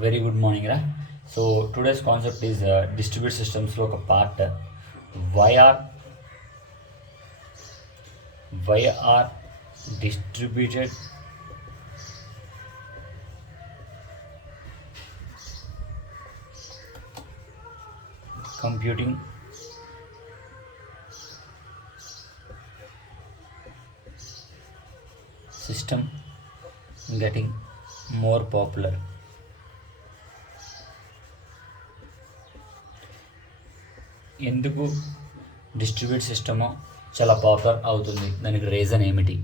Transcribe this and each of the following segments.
Very good morning, Ra. So today's concept is distributed systems లో ఒక part. Why are why are distributed computing system getting more popular? ఎందుకు distribute system చాలా popular అవుతుంది, దానికి reason ఏమిటి?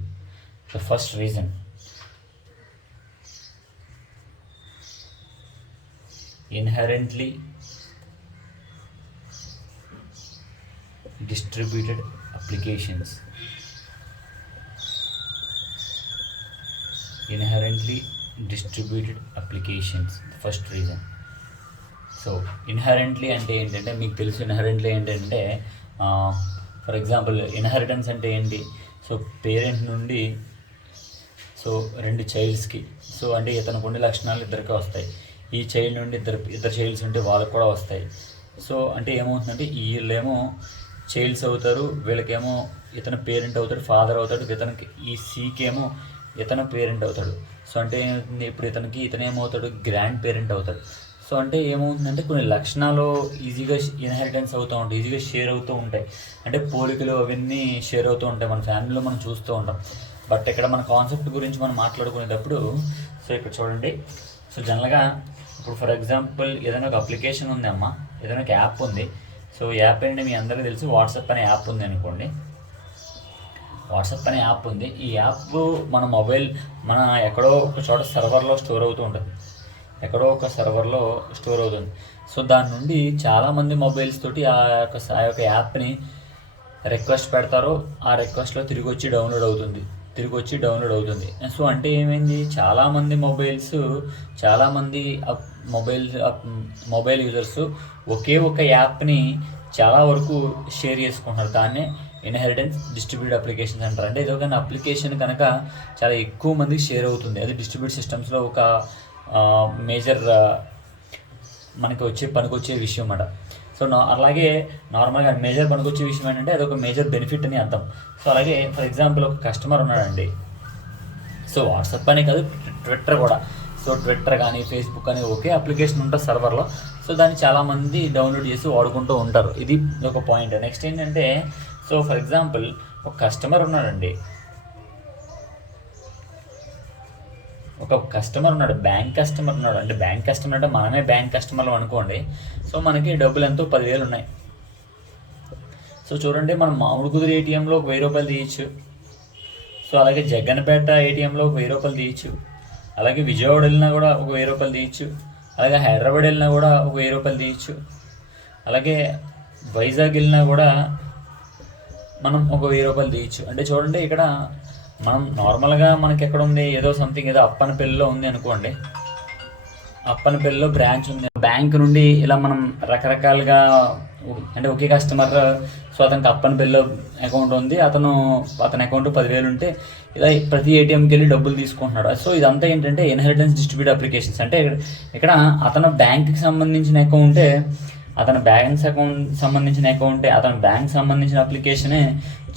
The first reason, inherently distributed applications. Inherently distributed applications, first reason. So inherently అంటే ఏంటంటే, మీకు తెలుసు ఇన్హెరెంట్లీ ఏంటంటే, ఫర్ ఎగ్జాంపుల్ ఇన్హెరిటెన్స్ అంటే ఏంటి? సో పేరెంట్ నుండి సో రెండు చైల్డ్స్కి, సో అంటే ఇతనికి ఉండే లక్షణాలు ఇద్దరికి వస్తాయి, ఈ చైల్డ్ నుండి ఇద్దరు చైల్డ్స్ ఉంటే వాళ్ళకి కూడా వస్తాయి. సో అంటే ఏమవుతుందంటే, వీళ్ళేమో చైల్డ్స్ అవుతారు, వీళ్ళకేమో ఇతను పేరెంట్ అవుతాడు, ఫాదర్ అవుతాడు, ఇతనికి ఈ సీకేమో ఇతను పేరెంట్ అవుతాడు. సో అంటే ఇప్పుడు ఇతనేమవుతాడు, గ్రాండ్ పేరెంట్ అవుతాడు. సో అంటే ఏమవుతుందంటే, కొన్ని లక్షణాలు ఈజీగా ఇన్హెరిటెన్స్ అవుతూ ఉంటాయి, ఈజీగా షేర్ అవుతూ ఉంటాయి, అంటే పోలికలు అవన్నీ షేర్ అవుతూ ఉంటాయి, మన ఫ్యామిలీలో మనం చూస్తూ ఉంటాం. బట్ ఇక్కడ మన కాన్సెప్ట్ గురించి మనం మాట్లాడుకునేటప్పుడు, సో ఇక్కడ చూడండి, సో జనరల్గా ఇప్పుడు ఫర్ ఎగ్జాంపుల్ ఏదైనా ఒక అప్లికేషన్ ఉంది అమ్మ, ఏదైనా ఒక యాప్ ఉంది. సో యాప్ ఏంటంటే మీ అందరికీ తెలుసు, వాట్సాప్ అనే యాప్ ఉంది అనుకోండి. వాట్సాప్ అనే యాప్ ఉంది. ఈ యాప్ మన మొబైల్ మన ఎక్కడో ఒక చోట సర్వర్లో స్టోర్ అవుతూ ఉంటుంది, ఎక్కడో ఒక సర్వర్లో స్టోర్ అవుతుంది. సో దాని నుండి చాలామంది మొబైల్స్ తోటి ఆ యొక్క యాప్ని రిక్వెస్ట్ పెడతారు, ఆ రిక్వెస్ట్లో తిరిగి వచ్చి డౌన్లోడ్ అవుతుంది. సో అంటే ఏమైంది, చాలామంది మొబైల్ యూజర్స్ ఒకే ఒక యాప్ని చాలా వరకు షేర్ చేసుకుంటున్నారు. దాన్నే ఇన్హెరిటెన్స్ డిస్ట్రిబ్యూట్ అప్లికేషన్స్ అంటారు. అంటే ఏదో కానీ అప్లికేషన్ కనుక చాలా ఎక్కువ మందికి షేర్ అవుతుంది, అది డిస్ట్రిబ్యూట్ సిస్టమ్స్లో ఒక మేజర్ మనకి పనికొచ్చే విషయం అన్నమాట. సో అలాగే నార్మల్గా మేజర్ పనికొచ్చే విషయం ఏంటంటే, అదొక మేజర్ బెనిఫిట్ అని అర్థం. సో అలాగే ఫర్ ఎగ్జాంపుల్ ఒక కస్టమర్ ఉన్నాడండి. సో వాట్సాప్ అనే కాదు, ట్విట్టర్ కూడా. సో ట్విట్టర్ కానీ ఫేస్బుక్ కానీ ఒకే అప్లికేషన్ ఉంటుంది సర్వర్లో. సో దాన్ని చాలామంది డౌన్లోడ్ చేసి వాడుకుంటూ ఉంటారు. ఇది ఒక పాయింట్. నెక్స్ట్ ఏంటంటే, సో ఫర్ ఎగ్జాంపుల్ ఒక కస్టమర్ ఉన్నాడండి, బ్యాంక్ కస్టమర్ ఉన్నాడు. అంటే బ్యాంక్ కస్టమర్ అంటే మనమే బ్యాంక్ కస్టమర్లు అనుకోండి. సో మనకి డబ్బులు ఎంతో 10,000 ఉన్నాయి. సో చూడండి, మనం మామిడి కుదురు ఏటీఎంలో ఒక 1,000 రూపాయలు తీయచ్చు. సో అలాగే జగ్గన్నపేట ఏటీఎంలో ఒక 1,000 రూపాయలు తీయచ్చు. అలాగే విజయవాడ వెళ్ళినా కూడా ఒక 1,000 రూపాయలు తీయచ్చు. అలాగే హైదరాబాద్ వెళ్ళినా కూడా ఒక 1,000 రూపాయలు తీయచ్చు. అలాగే వైజాగ్ వెళ్ళినా కూడా మనం ఒక 1,000 రూపాయలు తీయచ్చు. అంటే చూడండి, ఇక్కడ మనం నార్మల్గా మనకి ఎక్కడ ఉంది, ఏదో సంథింగ్ ఏదో అప్పనపల్లిలో ఉంది అనుకోండి, అప్పనపల్లిలో బ్రాంచ్ ఉంది. బ్యాంక్ నుండి ఇలా మనం రకరకాలుగా, అంటే ఒకే కస్టమర్, సో అతనికి అప్పనపల్లిలో అకౌంట్ ఉంది, అతని అకౌంట్ 10,000 ఉంటే ఇలా ప్రతి ఏటీఎంకి వెళ్ళి డబ్బులు తీసుకుంటున్నాడు. సో ఇదంతా ఏంటంటే ఇన్హెరిటెన్స్ డిస్ట్రిబ్యూట్ అప్లికేషన్స్. అంటే ఇక్కడ అతను బ్యాంక్కి సంబంధించిన అకౌంటే, అతని బ్యాంక్ సంబంధించిన అప్లికేషనే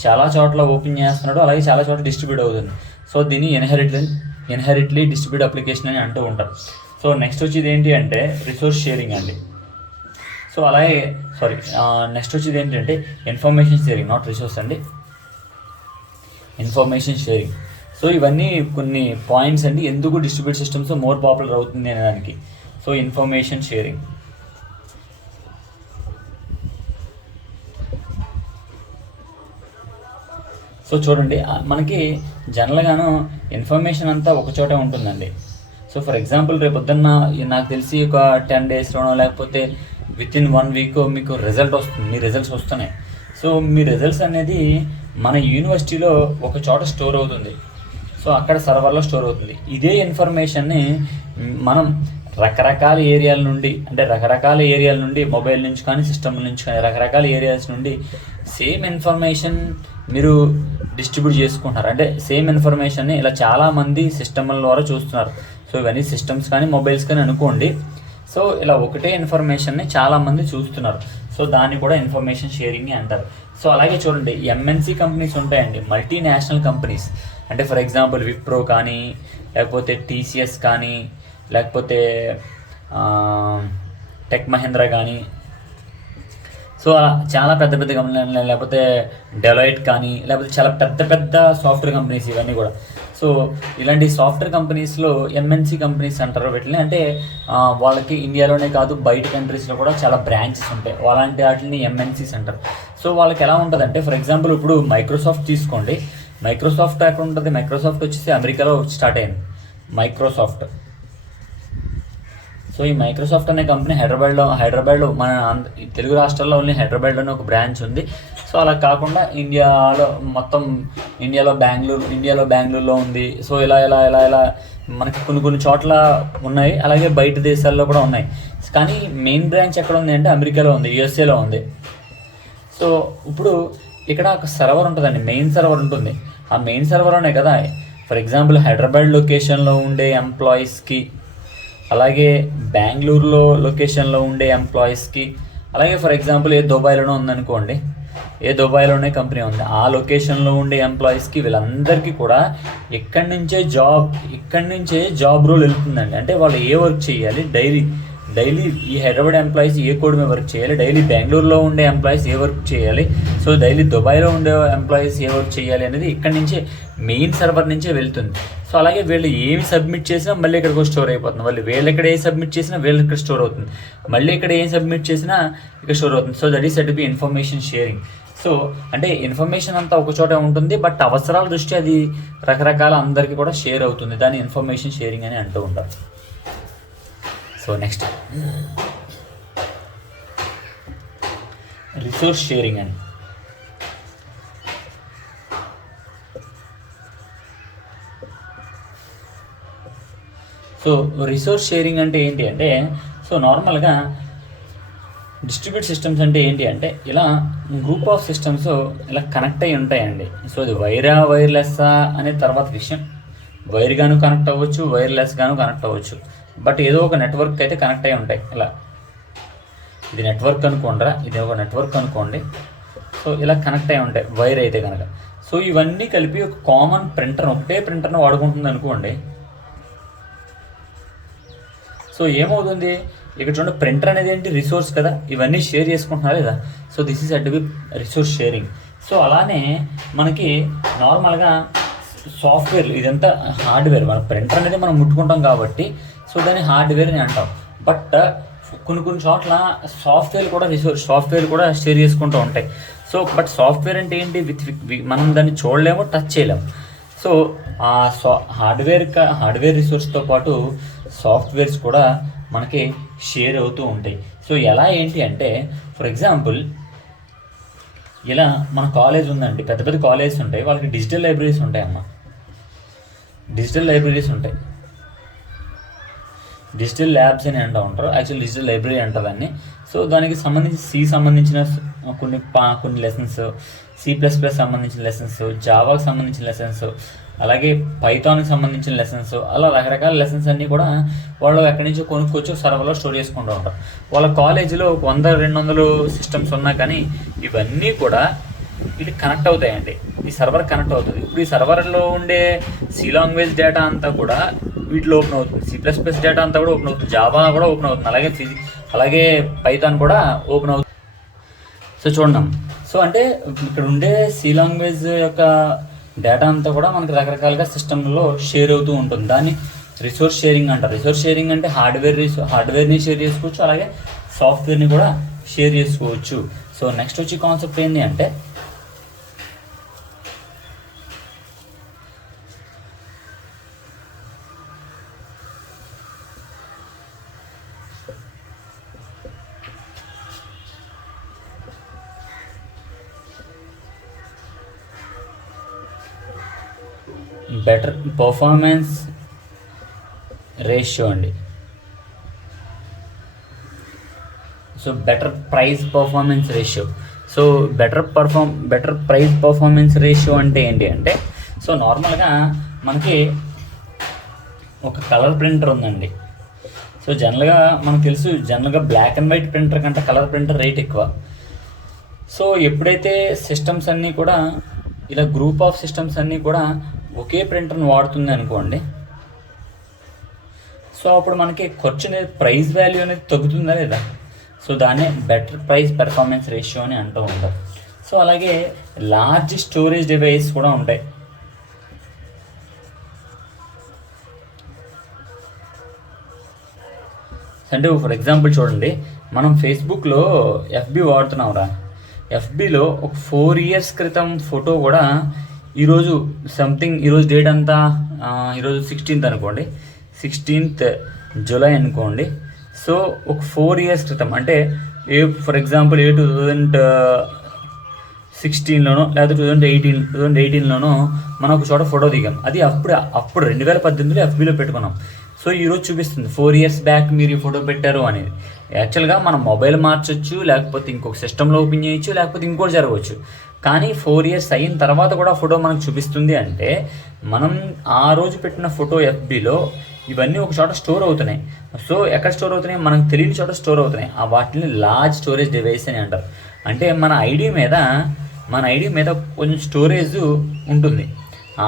చాలా చోట్ల ఓపెన్ చేస్తున్నాడు, అలాగే చాలా చోట్ల డిస్ట్రిబ్యూట్ అవుతుంది. సో దీన్ని ఇన్హెరిట్లీ డిస్ట్రిబ్యూట్ అప్లికేషన్ అని అంటూ ఉంటారు. సో నెక్స్ట్ వచ్చేది ఏంటి అంటే రిసోర్స్ షేరింగ్ అండి. సో అలాగే నెక్స్ట్ వచ్చేది ఏంటంటే ఇన్ఫర్మేషన్ షేరింగ్, నాట్ రిసోర్స్ అండి, ఇన్ఫర్మేషన్ షేరింగ్. సో ఇవన్నీ కొన్ని పాయింట్స్ అండి ఎందుకు డిస్ట్రిబ్యూట్ సిస్టమ్స్ మోర్ పాపులర్ అవుతుంది అనే దానికి. సో ఇన్ఫర్మేషన్ షేరింగ్, సో చూడండి, మనకి జనరల్గాను ఇన్ఫర్మేషన్ అంతా ఒక చోటే ఉంటుందండి. సో ఫర్ ఎగ్జాంపుల్ రేపు పొద్దున్న నాకు తెలిసి ఒక 10 డేస్లోనో లేకపోతే వితిన్ 1 వీక్ మీకు రిజల్ట్ వస్తుంది, మీ రిజల్ట్స్ వస్తున్నాయి. సో మీ రిజల్ట్స్ అనేది మన యూనివర్సిటీలో ఒక చోట స్టోర్ అవుతుంది. సో అక్కడ సర్వర్లో స్టోర్ అవుతుంది. ఇదే ఇన్ఫర్మేషన్ని మనం రకరకాల ఏరియాల నుండి మొబైల్ నుంచి కానీ సిస్టమ్ నుంచి కానీ రకరకాల ఏరియాస్ నుండి సేమ్ ఇన్ఫర్మేషన్ మీరు డిస్ట్రిబ్యూట్ చేసుకుంటున్నారు. అంటే సేమ్ ఇన్ఫర్మేషన్ని ఇలా చాలామంది సిస్టమ్ల ద్వారా చూస్తున్నారు. సో ఇవన్నీ సిస్టమ్స్ కానీ మొబైల్స్ కానీ అనుకోండి. సో ఇలా ఒకటే ఇన్ఫర్మేషన్ని చాలామంది చూస్తున్నారు. సో దాన్ని కూడా ఇన్ఫర్మేషన్ షేరింగ్ అంటారు. సో అలాగే చూడండి, ఎంఎన్సి కంపెనీస్ ఉంటాయండి, మల్టీనేషనల్ కంపెనీస్. అంటే ఫర్ ఎగ్జాంపుల్ విప్రో కానీ, లేకపోతే టీసీఎస్ కానీ, లేకపోతే టెక్ మహీంద్రా కానీ, సో అలా చాలా పెద్ద పెద్ద కంపెనీలు, లేకపోతే డెలాయిట్ కానీ, లేకపోతే చాలా పెద్ద పెద్ద సాఫ్ట్వేర్ కంపెనీస్ ఇవన్నీ కూడా. సో ఇలాంటి సాఫ్ట్వేర్ కంపెనీస్లో ఎంఎన్సి కంపెనీస్ అంటారు వీటిని. అంటే వాళ్ళకి ఇండియాలోనే కాదు బయట కంట్రీస్లో కూడా చాలా బ్రాంచెస్ ఉంటాయి. అలాంటి వాటిని ఎంఎన్సీస్ అంటారు. సో వాళ్ళకి ఎలా ఉంటుందంటే, ఫర్ ఎగ్జాంపుల్ ఇప్పుడు మైక్రోసాఫ్ట్ తీసుకోండి. మైక్రోసాఫ్ట్ ఎక్కడ ఉంటుంది? మైక్రోసాఫ్ట్ వచ్చేసి అమెరికాలో స్టార్ట్ అయింది మైక్రోసాఫ్ట్. సో ఈ మైక్రోసాఫ్ట్ అనే కంపెనీ హైదరాబాద్లో మన తెలుగు రాష్ట్రాల్లో ఓన్లీ హైదరాబాద్లోనే ఒక బ్రాంచ్ ఉంది. సో అలా కాకుండా ఇండియాలో బెంగళూరులో ఉంది. సో ఇలా ఇలా ఇలా ఇలా మనకి కొన్ని చోట్ల ఉన్నాయి. అలాగే బయట దేశాల్లో కూడా ఉన్నాయి. కానీ మెయిన్ బ్రాంచ్ ఎక్కడ ఉంది అంటే అమెరికాలో ఉంది, యూఎస్ఏలో ఉంది. సో ఇప్పుడు ఇక్కడ ఒక సర్వర్ ఉంటుందండి, మెయిన్ సర్వర్ ఉంటుంది. ఆ మెయిన్ సర్వర్లోనే కదా ఫర్ ఎగ్జాంపుల్ హైదరాబాద్ లొకేషన్లో ఉండే ఎంప్లాయీస్కి, అలాగే బెంగళూరులో లొకేషన్లో ఉండే ఎంప్లాయీస్కి, అలాగే ఫర్ ఎగ్జాంపుల్ దుబాయ్లోనే ఉందనుకోండి, దుబాయ్లోనే కంపెనీ ఉంది, ఆ లొకేషన్లో ఉండే ఎంప్లాయీస్కి, వీళ్ళందరికీ కూడా ఇక్కడి నుంచే జాబ్ రోల్ వెళ్తుందండి. అంటే వాళ్ళు ఏ వర్క్ చేయాలి, డైలీ ఈ హైదరాబాద్ ఎంప్లాయీస్ ఏ కోడ్ మీద వర్క్ చేయాలి, డైలీ బెంగళూరులో ఉండే ఎంప్లాయీస్ ఏ వర్క్ చేయాలి, సో డైలీ దుబాయ్లో ఉండే ఎంప్లాయీస్ ఏ వర్క్ చేయాలి అనేది ఇక్కడి నుంచే మెయిన్ సర్వర్ నుంచే వెళ్తుంది. సో అలాగే వీళ్ళు ఏమి సబ్మిట్ చేసినా మళ్ళీ ఇక్కడికి స్టోర్ అయిపోతుంది. వీళ్ళు ఇక్కడ ఏ సబ్మిట్ చేసినా వీళ్ళు ఇక్కడ స్టోర్ అవుతుంది. మళ్ళీ ఇక్కడ ఏం సబ్మిట్ చేసినా ఇక్కడ స్టోర్ అవుతుంది. So that is said to be information sharing. So అంటే ఇన్ఫర్మేషన్ అంతా ఒక చోట ఉంటుంది, బట్ అవసరాల దృష్ట్యా అది రకరకాల అందరికీ కూడా షేర్ అవుతుంది. దాన్ని ఇన్ఫర్మేషన్ షేరింగ్ అని అంటూ ఉంటారు. సో నెక్స్ట్ రిసోర్స్ షేరింగ్ అని. సో రిసోర్స్ షేరింగ్ అంటే ఏంటి అంటే, సో నార్మల్గా డిస్ట్రిబ్యూట్ సిస్టమ్స్ అంటే ఏంటి అంటే, ఇలా గ్రూప్ ఆఫ్ సిస్టమ్స్ ఇలా కనెక్ట్ అయ్యి ఉంటాయండి. సో అది వైర్లెస్సా అనే తర్వాత విషయం. వైర్గాను కనెక్ట్ అవ్వచ్చు, వైర్లెస్గాను కనెక్ట్ అవ్వచ్చు, బట్ ఏదో ఒక నెట్వర్క్ అయితే కనెక్ట్ అయ్యి ఉంటాయి. ఇలా ఇది నెట్వర్క్ అనుకోండిరా, ఇది ఒక నెట్వర్క్ అనుకోండి. సో ఇలా కనెక్ట్ అయ్యి ఉంటాయి వైర్ అయితే కనుక. సో ఇవన్నీ కలిపి ఒక కామన్ ప్రింటర్, ఒకటే ప్రింటర్ని వాడుకుంటుంది అనుకోండి. సో ఏమవుతుంది ఇక్కడ చూడండి, ప్రింటర్ అనేది ఏంటి, రిసోర్స్ కదా, ఇవన్నీ షేర్ చేసుకుంటున్నారు లేదా. So this is at B resource sharing. So అలానే మనకి నార్మల్గా సాఫ్ట్వేర్, ఇదంతా హార్డ్వేర్. మన ప్రింటర్ అనేది మనం ముట్టుకుంటాం కాబట్టి సో దాన్ని హార్డ్వేర్ అని అంటాం. బట్ కొన్ని చోట్ల సాఫ్ట్వేర్ కూడా షేర్ చేసుకుంటూ ఉంటాయి. సో బట్ సాఫ్ట్వేర్ అంటే ఏంటి, మనం దాన్ని చూడలేము, టచ్ చేయలేము. సో ఆ హార్డ్వేర్ రిసోర్స్తో పాటు సాఫ్ట్వేర్స్ కూడా మనకి షేర్ అవుతూ ఉంటాయి. సో ఎలా ఏంటి అంటే, ఫర్ ఎగ్జాంపుల్ ఇలా మన కాలేజ్ ఉందండి, పెద్ద పెద్ద కాలేజెస్ ఉంటాయి, వాళ్ళకి డిజిటల్ లైబ్రరీస్ ఉంటాయి. డిజిటల్ ల్యాబ్స్ అని అంటూ ఉంటారు, యాక్చువల్ డిజిటల్ లైబ్రరీ అంటారు దాన్ని. సో దానికి సంబంధించిన కొన్ని లెసన్స్, C++ సంబంధించిన లెసన్స్, జావాకి సంబంధించిన లెసన్స్, అలాగే పైథాన్కి సంబంధించిన లెసన్స్, అలా రకరకాల లెసన్స్ అన్నీ కూడా వాళ్ళు ఎక్కడి నుంచో కొనుక్కొచ్చి సర్వర్లో స్టోర్ చేసుకుంటూ ఉంటారు. వాళ్ళ కాలేజీలో 100-200 సిస్టమ్స్ ఉన్నా కానీ ఇవన్నీ కూడా ఇది కనెక్ట్ అవుతాయండి. ఈ సర్వర్ కనెక్ట్ అవుతుంది. ఇప్పుడు ఈ సర్వర్లో ఉండే సి లాంగ్వేజ్ డేటా అంతా కూడా వీటిలో ఓపెన్ అవుతుంది, C++ డేటా అంతా కూడా ఓపెన్ అవుతుంది, జావా కూడా ఓపెన్ అవుతుంది, అలాగే పైథాన్ కూడా ఓపెన్ అవుతుంది. సో చూడండి, సో అంటే ఇక్కడ ఉండే సి లాంగ్వేజ్ యొక్క డేటా అంతా కూడా మనకి రకరకాలుగా సిస్టంలో షేర్ అవుతూ ఉంటుంది. దాన్ని రిసోర్స్ షేరింగ్ అంటారు. రిసోర్స్ షేరింగ్ అంటే హార్డ్వేర్ని షేర్ చేసుకోవచ్చు, అలాగే సాఫ్ట్వేర్ని కూడా షేర్ చేసుకోవచ్చు. సో నెక్స్ట్ వచ్చి కాన్సెప్ట్ ఏంటి అంటే, బెటర్ పర్ఫార్మెన్స్ రేషియో అండి. So better price performance ratio. So better price performance ratio అంటే ఏంటి అంటే, సో నార్మల్గా మనకి ఒక కలర్ ప్రింటర్ ఉందండి. సో జనరల్గా మనకు తెలుసు, జనరల్గా బ్లాక్ అండ్ వైట్ ప్రింటర్ కంటే కలర్ ప్రింటర్ రేట్ ఎక్కువ. సో ఎప్పుడైతే సిస్టమ్స్ అన్నీ కూడా ఇలా గ్రూప్ ఆఫ్ సిస్టమ్స్ అన్నీ కూడా ఒకే ప్రింటర్ని వాడుతుంది అనుకోండి, సో అప్పుడు మనకి ఖర్చు అనేది, ప్రైస్ వాల్యూ అనేది తగ్గుతుందా లేదా? సో దాన్నే బెటర్ ప్రైస్ పెర్ఫార్మెన్స్ రేషియో అని అంటూ ఉంటారు. సో అలాగే లార్జ్ స్టోరేజ్ డివైస్ కూడా ఉంటాయి. అంటే ఫర్ ఎగ్జాంపుల్ చూడండి, మనం ఫేస్బుక్లో ఎఫ్బి వాడుతున్నాంరా. ఎఫ్బిలో ఒక 4 years క్రితం ఫోటో కూడా ఈరోజు సంథింగ్, ఈరోజు డేట్ అంతా, ఈరోజు 16th అనుకోండి, 16th July అనుకోండి. సో ఒక 4 years క్రితం అంటే ఫర్ ఎగ్జాంపుల్ 2016లోనో లేదా 2018లోనో మనం ఒక చోట ఫోటో దిగాం. అది అప్పుడు 2018లో ఎఫ్బిలో పెట్టుకున్నాం. సో ఈరోజు చూపిస్తుంది 4 years బ్యాక్ మీరు ఈ ఫోటో పెట్టారు అనేది. యాక్చువల్గా మనం మొబైల్ మార్చొచ్చు, లేకపోతే ఇంకొక సిస్టంలో ఓపెన్ చేయొచ్చు, లేకపోతే ఇంకోటి జరగవచ్చు. కానీ 4 years అయిన తర్వాత కూడా ఫోటో మనకు చూపిస్తుంది అంటే మనం ఆ రోజు పెట్టిన ఫోటో ఎఫ్బిలో ఇవన్నీ ఒక చోట స్టోర్ అవుతున్నాయి. సో ఎక్కడ స్టోర్ అవుతున్నాయి? మనకు తెలియని చోట స్టోర్ అవుతున్నాయి. ఆ వాటిని లార్జ్ స్టోరేజ్ డివైస్ అని అంటారు. అంటే మన ఐడి మీద కొంచెం స్టోరేజ్ ఉంటుంది.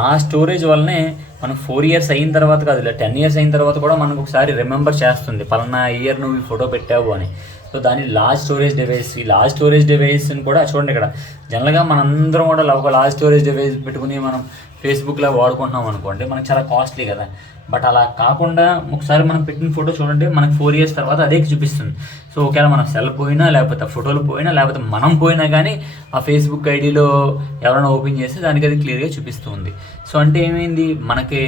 ఆ స్టోరేజ్ వల్లనే మనం 4 years అయిన తర్వాత కాదు, ఇలా 10 years అయిన తర్వాత కూడా మనకు ఒకసారి రిమెంబర్ చేస్తుంది, పలానా ఇయర్ నువ్వు ఈ ఫోటో పెట్టావు అని. సో దాని లార్జ్ స్టోరేజ్ డివైస్. ఈ లార్జ్ స్టోరేజ్ డివైస్ని కూడా చూడండి, ఇక్కడ జనరల్గా మనందరం కూడా ఒక లార్జ్ స్టోరేజ్ డివైస్ పెట్టుకుని మనం ఫేస్బుక్లో వాడుకుంటున్నాం అనుకోండి, మనకు చాలా కాస్ట్లీ కదా. బట్ అలా కాకుండా ఒకసారి మనం పెట్టిన ఫోటో చూడండి, మనకు 4 years తర్వాత అదే చూపిస్తుంది. సో ఒకవేళ మనం సెల్ పోయినా, లేకపోతే ఫోటోలు పోయినా, లేకపోతే మనం పోయినా కానీ ఆ ఫేస్బుక్ ఐడిలో ఎవరైనా ఓపెన్ చేస్తే దానికి అది క్లియర్గా చూపిస్తుంది. సో అంటే ఏమైంది, మనకి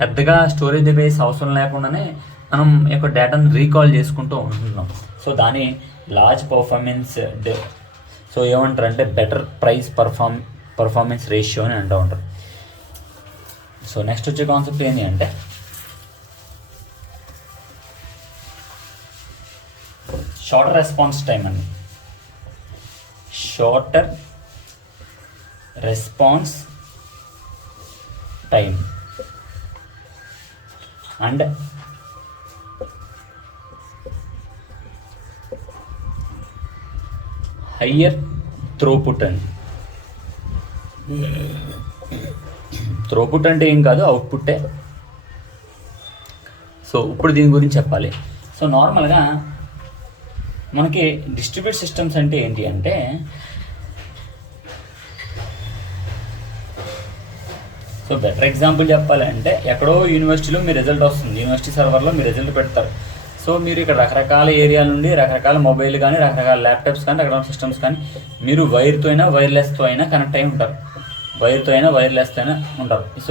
పెద్దగా స్టోరేజ్ డివైస్ అవసరం లేకుండానే మనం యొక్క డేటాను రీకాల్ చేసుకుంటూ ఉంటున్నాం. సో దాని లార్జ్ పర్ఫార్మెన్స్ సో ఏమంటారు అంటే బెటర్ ప్రైస్ పర్ఫార్మెన్స్ రేషియో అని అంటూ ఉంటారు. సో నెక్స్ట్ వచ్చే కాన్సెప్ట్ ఏంటి అంటే షార్టర్ రెస్పాన్స్ టైం అండి. Shorter response time and higher throughput అండి. త్రోపుట్ అంటే ఏం కాదు, అవుట్పుట్టే. సో ఇప్పుడు దీని గురించి చెప్పాలి. సో నార్మల్గా మనకి డిస్ట్రిబ్యూట్ సిస్టమ్స్ అంటే ఏంటి అంటే సో బెటర్ ఎగ్జాంపుల్ చెప్పాలంటే ఎక్కడో యూనివర్సిటీలో మీ రిజల్ట్ వస్తుంది, యూనివర్సిటీ సర్వర్లో మీ రిజల్ట్ పెడతారు. సో మీరు ఇక్కడ రకరకాల ఏరియాల నుండి రకరకాల మొబైల్ కానీ, రకరకాల ల్యాప్టాప్స్ కానీ, రకరకాల సిస్టమ్స్ కానీ మీరు వైర్తో అయినా వైర్లెస్తో అయినా కనెక్ట్ అయి ఉంటారు, వైర్తో అయినా వైర్లెస్తో అయినా ఉంటారు. సో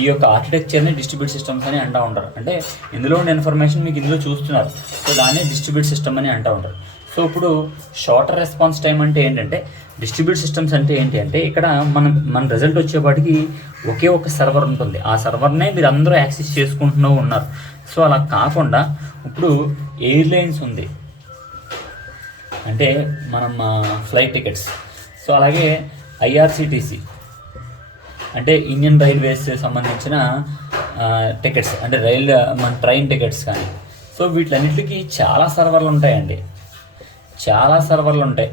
ఈ యొక్క ఆర్కిటెక్చర్ని డిస్ట్రిబ్యూట్ సిస్టమ్స్ అని అంటూ ఉంటారు. అంటే ఇందులో ఉన్న ఇన్ఫర్మేషన్ మీకు ఇందులో చూస్తున్నారు, సో దాన్ని డిస్ట్రిబ్యూట్ సిస్టమ్ అని అంటూ ఉంటారు. సో ఇప్పుడు షార్టర్ రెస్పాన్స్ టైం అంటే ఏంటంటే, డిస్ట్రిబ్యూట్ సిస్టమ్స్ అంటే ఏంటి అంటే ఇక్కడ మన రిజల్ట్ వచ్చేపాటికి ఒకే ఒక సర్వర్ ఉంటుంది, ఆ సర్వర్నే మీరు అందరూ యాక్సెస్ చేసుకుంటూ ఉన్నారు. సో అలా కాకుండా ఇప్పుడు ఎయిర్లైన్స్ ఉంది అంటే మనం ఫ్లైట్ టికెట్స్, సో అలాగే ఐఆర్సిటీసీ అంటే ఇండియన్ రైల్వేస్ సంబంధించిన టికెట్స్ అంటే మన ట్రైన్ టికెట్స్ కానీ. సో వీటిలన్నిటికీ చాలా సర్వర్లు ఉంటాయండి, చాలా సర్వర్లు ఉంటాయి,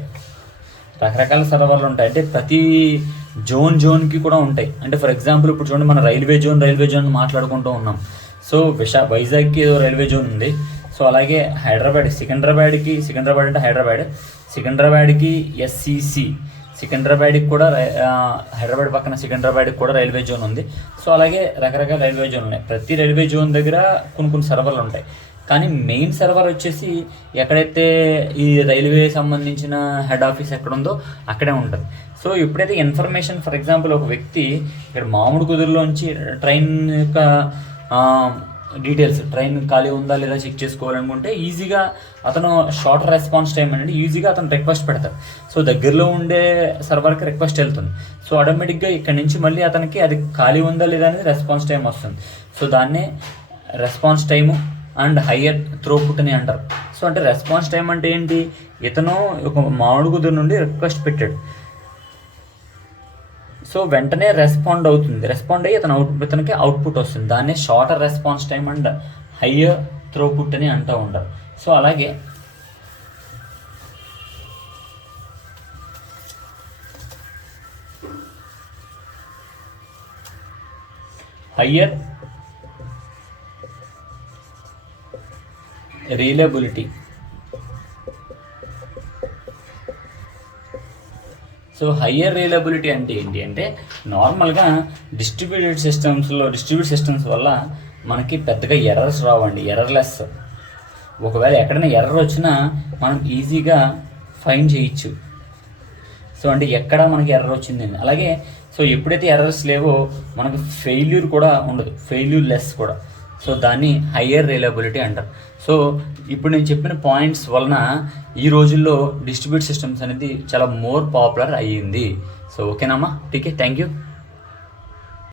రకరకాల సర్వర్లు ఉంటాయి. అంటే ప్రతి జోన్కి కూడా ఉంటాయి. అంటే ఫర్ ఎగ్జాంపుల్ ఇప్పుడు చూడండి, మన రైల్వే జోన్ మాట్లాడుకుంటూ ఉన్నాం. సో వైజాగ్కి ఏదో రైల్వే జోన్ ఉంది. సో అలాగే సికింద్రాబాద్ అంటే సికింద్రాబాద్కి ఎస్సిసి, సికింద్రాబాద్కి కూడా హైదరాబాద్ పక్కన సికింద్రాబాద్కి కూడా రైల్వే జోన్ ఉంది. సో అలాగే రకరకాల రైల్వే జోన్ ఉన్నాయి. ప్రతి రైల్వే జోన్ దగ్గర కొన్ని సర్వర్లు ఉంటాయి. కానీ మెయిన్ సర్వర్ వచ్చేసి ఎక్కడైతే ఈ రైల్వే సంబంధించిన హెడ్ ఆఫీస్ ఎక్కడ ఉందో అక్కడే ఉంటుంది. సో ఎప్పుడైతే ఇన్ఫర్మేషన్, ఫర్ ఎగ్జాంపుల్ ఒక వ్యక్తి ఇక్కడ మామిడి కుదురులోంచి ట్రైన్ యొక్క డీటెయిల్స్, ట్రైన్ ఖాళీ ఉందా లేదా చెక్ చేసుకోవాలనుకుంటే ఈజీగా అతను షార్టర్ రెస్పాన్స్ టైం అనేది ఈజీగా అతను రిక్వెస్ట్ పెడతాడు. సో దగ్గరలో ఉండే సర్వర్కి రిక్వెస్ట్ వెళ్తుంది. సో ఆటోమేటిక్గా ఇక్కడ నుంచి మళ్ళీ అతనికి అది ఖాళీ ఉందా లేదా అనేది రెస్పాన్స్ టైం వస్తుంది. సో దాన్నే response time and higher throughput అని అంటారు. సో అంటే రెస్పాన్స్ టైం అంటే ఏంటి, ఇతను ఒక మామిడి కుదురు నుండి రిక్వెస్ట్ పెట్టాడు. సో వెంటనే రెస్పాండ్ అయ్యి ఇతనికి అవుట్పుట్ వస్తుంది. దాన్నే shorter response time and higher throughput అని అంటూ ఉంటారు. సో అలాగే higher reliability. So higher reliability అంటే ఏంటి అంటే నార్మల్గా డిస్ట్రిబ్యూటెడ్ సిస్టమ్స్ వల్ల మనకి పెద్దగా ఎర్రర్స్ రావండి, ఎర్రర్లెస్. ఒకవేళ ఎక్కడైనా ఎర్రర్ వచ్చినా మనం ఈజీగా ఫైండ్ చేయొచ్చు. సో అంటే ఎక్కడ మనకి ఎర్రర్ వచ్చింది. అలాగే సో ఎప్పుడైతే ఎర్రర్స్ లేవో మనకు ఫెయిల్యూర్ కూడా ఉండదు, ఫెయిల్యూర్ లెస్ కూడా. సో దాన్ని హయ్యర్ రిలయబిలిటీ అంటారు. సో ఇప్పుడు నేను చెప్పిన పాయింట్స్ వలన ఈ రోజుల్లో డిస్ట్రిబ్యూట్ సిస్టమ్స్ అనేది చాలా మోర్ పాపులర్ అయ్యింది. సో ఓకేనమ్మా, ఠీకే, థ్యాంక్ యూ.